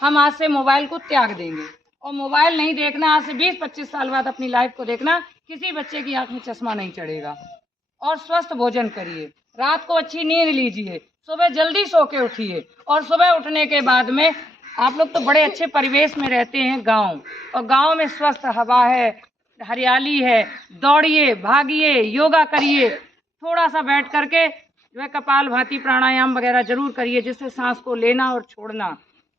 हम आज से मोबाइल को त्याग देंगे और मोबाइल नहीं देखना। आज से 20-25 साल बाद अपनी लाइफ को देखना, किसी बच्चे की आंख में चश्मा नहीं चढ़ेगा। और स्वस्थ भोजन करिए, रात को अच्छी नींद लीजिए, सुबह जल्दी सो के उठिए। और सुबह उठने के बाद में आप लोग तो बड़े अच्छे परिवेश में रहते हैं, गांव, और गांव में स्वस्थ हवा है, हरियाली है। दौड़िए, भागिए, योगा करिए, थोड़ा सा बैठ करके जो है कपाल भाती प्राणायाम वगैरह जरूर करिए, जिससे सांस को लेना और छोड़ना।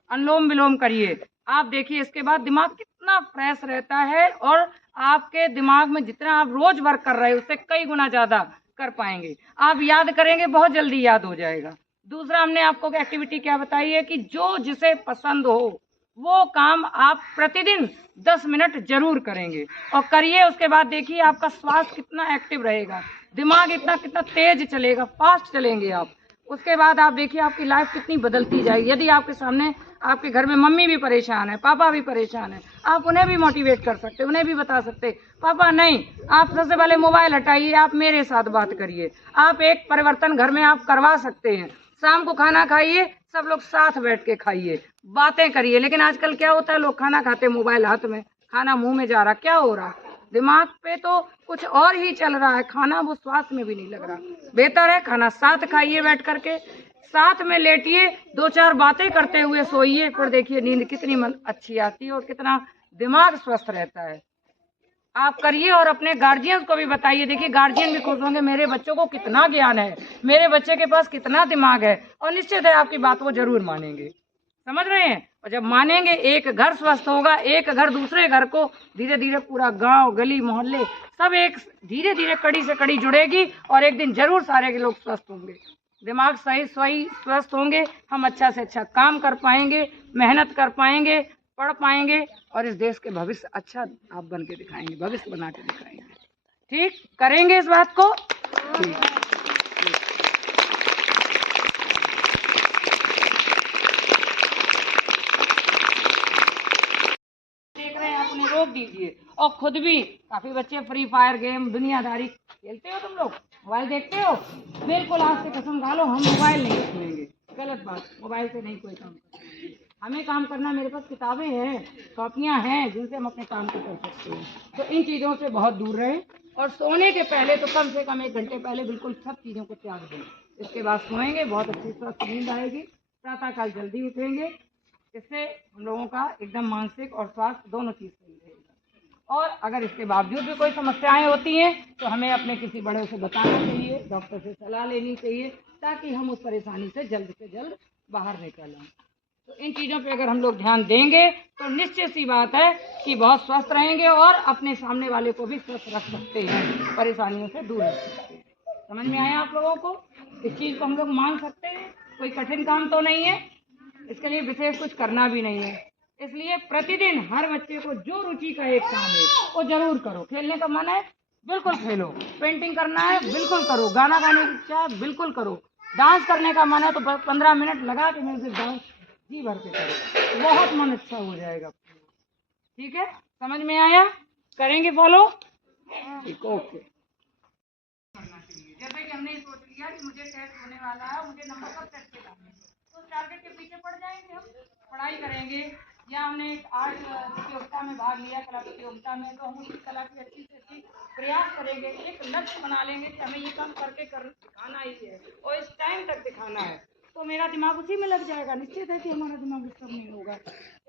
अनुलोम विलोम करिए। आप देखिए इसके बाद दिमाग कितना फ्रेश रहता है, और आपके दिमाग में जितना आप रोज वर्क कर रहे हो उससे कई गुना ज्यादा कर पाएंगे। आप याद करेंगे, बहुत जल्दी याद हो जाएगा। दूसरा, हमने आपको एक्टिविटी क्या बताई है कि जो जिसे पसंद हो वो काम आप प्रतिदिन 10 मिनट जरूर करेंगे और करिए। उसके बाद देखिए आपका स्वास्थ्य कितना एक्टिव रहेगा, दिमाग इतना कितना तेज चलेगा, फास्ट चलेंगे आप। उसके बाद आप देखिए आपकी लाइफ कितनी बदलती जाएगी। यदि आपके सामने आपके घर में मम्मी भी परेशान है, पापा भी परेशान है, आप उन्हें भी मोटिवेट कर सकते, उन्हें भी बता सकते, पापा नहीं, आप सबसे पहले मोबाइल हटाइए, आप मेरे साथ बात करिए। आप एक परिवर्तन घर में आप करवा सकते हैं। शाम को खाना खाइए, सब लोग साथ बैठ के खाइए, बातें करिए। लेकिन आजकल क्या होता है, लोग खाना खाते मोबाइल हाथ में, खाना मुंह में जा रहा, क्या हो रहा, दिमाग पे तो कुछ और ही चल रहा है, खाना वो स्वास्थ्य में भी नहीं लग रहा। बेहतर है खाना साथ खाइए, बैठ करके साथ में लेटिए, 2-4 बातें करते हुए सोइए, फिर देखिए नींद कितनी मन अच्छी आती है और कितना दिमाग स्वस्थ रहता है। आप करिए और अपने गार्जियंस को भी बताइए। देखिए गार्जियन भी खुश होंगे, मेरे बच्चों को कितना ज्ञान है, मेरे बच्चे के पास कितना दिमाग है, और निश्चित है आपकी बात वो जरूर मानेंगे। समझ रहे हैं? और जब मानेंगे, एक घर स्वस्थ होगा, एक घर दूसरे घर को धीरे धीरे पूरा गांव, गली, मोहल्ले सब एक धीरे धीरे कड़ी से कड़ी जुड़ेगी, और एक दिन जरूर सारे के लोग स्वस्थ होंगे, दिमाग सही स्वस्थ होंगे। हम अच्छा से अच्छा काम कर पाएंगे, मेहनत कर पाएंगे, पढ़ पाएंगे, और इस देश के भविष्य अच्छा आप बन के दिखाएंगे, भविष्य बना के दिखाएंगे। ठीक करेंगे इस बात को? ठीक। देख रहे हैं आप, उन्हें रोक दीजिए। और खुद भी काफी बच्चे फ्री फायर गेम दुनियादारी खेलते हो, तुम लोग मोबाइल देखते हो, बिल्कुल आज से कसम खा लो हम मोबाइल नहीं छुएंगे। गलत बात, मोबाइल से नहीं कोई काम करना। हमें काम करना, मेरे पास किताबें हैं, कॉपियां हैं, जिनसे हम अपने काम को कर सकते हैं। तो इन चीज़ों से बहुत दूर रहें, और सोने के पहले तो कम से कम 1 घंटे पहले बिल्कुल सब चीज़ों को त्याग दें। इसके बाद सोएंगे, बहुत अच्छी स्वस्थ नींद आएगी, प्रातःकाल जल्दी उठेंगे। इससे हम लोगों का एकदम मानसिक और स्वास्थ्य दोनों चीज़ सही रहेगा। और अगर इसके बावजूद भी कोई समस्याएं होती हैं तो हमें अपने किसी बड़े से बताना चाहिए, डॉक्टर से सलाह लेनी चाहिए, ताकि हम उस परेशानी से जल्द बाहर निकलें। तो इन चीज़ों पे अगर हम लोग ध्यान देंगे तो निश्चित सी बात है कि बहुत स्वस्थ रहेंगे, और अपने सामने वाले को भी स्वस्थ रख सकते हैं, परेशानियों से दूर रख सकते हैं। समझ में आया आप लोगों को? इस चीज़ को हम लोग मान सकते हैं, कोई कठिन काम तो नहीं है, इसके लिए विशेष कुछ करना भी नहीं है। इसलिए प्रतिदिन हर बच्चे को जो रुचि का एक काम है वो जरूर करो। खेलने का मन है, बिल्कुल खेलो। पेंटिंग करना है, बिल्कुल करो। गाना गाने की इच्छा है, बिल्कुल करो। डांस करने का मन है तो 15 मिनट लगा के म्यूजिक डांस जी भर के करो, बहुत मन अच्छा हो जाएगा। ठीक है, समझ में आया? करेंगे फॉलो? ठीक, ओके। जैसे कि हमने सोच लिया कि मुझे टेस्ट होने वाला है, मुझे नंबर कब टेस्ट के लाने, तो टारगेट के पीछे पड़ जाएंगे, हम पढ़ाई करेंगे। या हमने एक आर्ट प्रतियोगिता में भाग लिया, कला प्रतियोगिता में, तो हम उसी कला की अच्छी से अच्छी प्रयास करेंगे, एक लक्ष्य बना लेंगे कि हमें ये काम करके दिखाना ही है और इस टाइम तक दिखाना है, तो मेरा दिमाग उसी में लग जाएगा। निश्चित है कि हमारा दिमाग डिस्टर्ब नहीं होगा।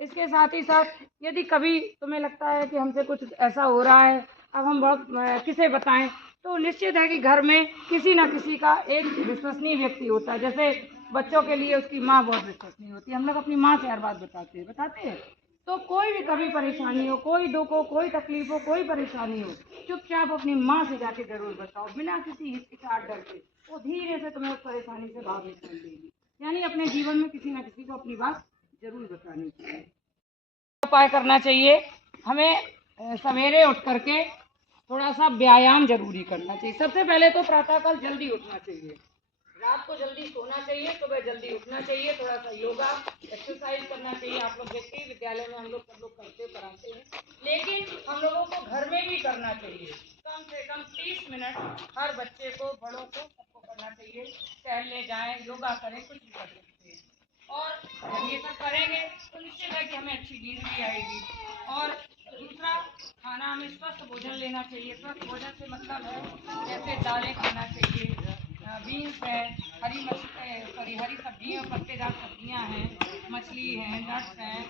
इसके साथ ही साथ यदि कभी तुम्हें लगता है कि हमसे कुछ ऐसा हो रहा है, अब हम बहुत किसे बताएं, तो निश्चित है कि घर में किसी ना किसी का एक विश्वसनीय व्यक्ति होता है। जैसे बच्चों के लिए उसकी माँ बहुत विश्वसनीय होती है, हम लोग अपनी माँ से हर बात बताते हैं। तो कोई भी कभी परेशानी हो, कोई दुख हो, कोई तकलीफ हो, कोई परेशानी हो, चुपचाप अपनी माँ से जाके जरूर बताओ, बिना किसी हिचकिचाहट डर के। वो धीरे से तुम्हें उस परेशानी से बाहर निकाल देगी। यानी अपने जीवन में किसी ना किसी को अपनी बात जरूर बतानी चाहिए। उपाय करना चाहिए हमें, सवेरे उठ करके थोड़ा सा व्यायाम जरूरी करना चाहिए। सबसे पहले तो प्रातःकाल जल्दी उठना चाहिए, रात को जल्दी सोना चाहिए, सुबह जल्दी उठना चाहिए, थोड़ा सा योगा एक्सरसाइज करना चाहिए। आप लोग देखते हैं विद्यालय में हम लोग सब लोग करते पढ़ाते हैं, लेकिन हम लोगों को घर में भी करना चाहिए। कम से कम 30 मिनट हर बच्चे को, बड़ों को, सबको करना चाहिए। टहलने जाएं, योगा करें, कुछ भी कर सकते हैं। और जब ये सब करेंगे तो निश्चित हमें अच्छी नींद भी आएगी। और दूसरा, खाना हमें स्वस्थ भोजन लेना चाहिए। स्वस्थ भोजन से मतलब है जैसे दालें खाना चाहिए, बीन्स है, हरी सब्जियाँ, पत्तेदार सब्जियाँ हैं, मछली है, नट्स हैं,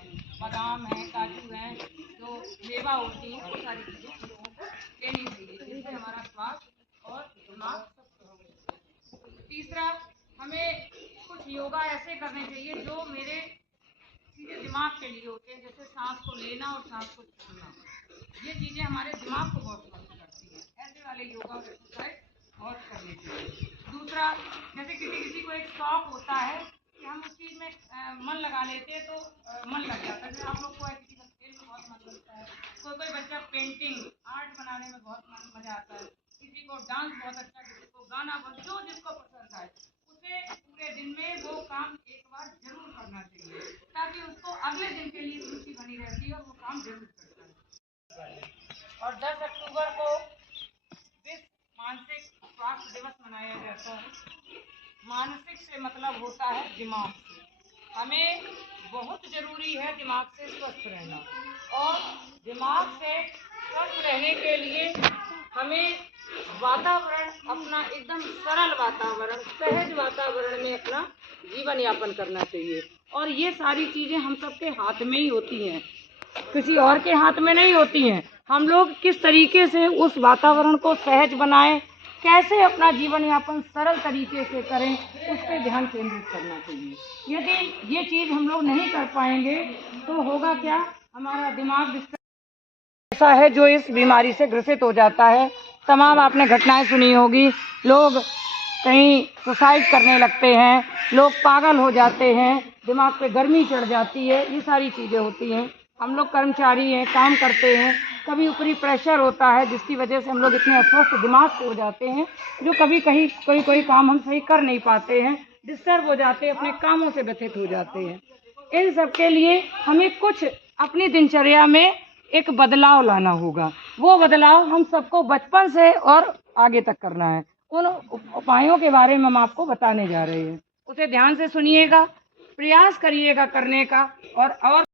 बादाम है, काजू हैं, जो मेवा होती हैं, वो सारी चीज़ें हम लोगों को लेनी चाहिए, जिससे हमारा स्वास्थ्य और दिमाग स्वस्थ हो। तीसरा, हमें कुछ योगा ऐसे करने चाहिए जो मेरे सीधे दिमाग के लिए होते हैं, जैसे सांस को लेना और सांस को छोड़ना। ये चीज़ें हमारे दिमाग को बहुत स्वस्थ करती हैं। ऐसे वाले योगा और एक्सरसाइज बहुत करने चाहिए। दूसरा, जैसे किसी किसी को एक शौक होता है कि हम उस चीज़ में मन लगा लेते हैं, तो मन लग जाता है। जैसे आप लोग को है किसी का खेल में बहुत मन लगता है, कोई कोई बच्चा पेंटिंग आर्ट बनाने में बहुत मजा आता है, किसी को डांस बहुत अच्छा, किसी को गाना बहुत, जो जिसको पसंद आए उसे पूरे दिन में वो काम एक बार जरूर करना चाहिए, ताकि उसको अगले दिन के लिए रुचि बनी रहती है और वो काम जरूर करता है। और 10 अक्टूबर को विश्व मानसिक स्वास्थ्य दिवस मनाया जाता है। मानसिक से मतलब होता है दिमाग से। हमें बहुत जरूरी है दिमाग से स्वस्थ रहना, और दिमाग से स्वस्थ रहने के लिए हमें वातावरण अपना एकदम सरल वातावरण, सहज वातावरण में अपना जीवन यापन करना चाहिए। और ये सारी चीज़ें हम सबके हाथ में ही होती हैं, किसी और के हाथ में नहीं होती हैं। हम लोग किस तरीके से उस वातावरण को सहज बनाएं, कैसे अपना जीवन यापन सरल तरीके से करें, उस पर ध्यान केंद्रित करना चाहिए। यदि ये चीज़ हम लोग नहीं कर पाएंगे तो होगा क्या, हमारा दिमाग ऐसा है जो इस बीमारी से ग्रसित हो जाता है। तमाम आपने घटनाएं सुनी होगी, लोग कहीं सुसाइड करने लगते हैं, लोग पागल हो जाते हैं, दिमाग पे गर्मी चढ़ जाती है, ये सारी चीज़ें होती हैं। हम लोग कर्मचारी हैं, काम करते हैं, कभी ऊपरी प्रेशर होता है जिसकी वजह से हम लोग इतने अस्वस्थ दिमाग से हो जाते हैं, जो कभी कहीं कोई काम हम सही कर नहीं पाते हैं, डिस्टर्ब हो जाते हैं, अपने कामों से व्यथित हो जाते हैं। इन सब के लिए हमें कुछ अपनी दिनचर्या में एक बदलाव लाना होगा। वो बदलाव हम सबको बचपन से और आगे तक करना है। उन उपायों के बारे में हम आपको बताने जा रहे हैं, उसे ध्यान से सुनिएगा, प्रयास करिएगा करने का। और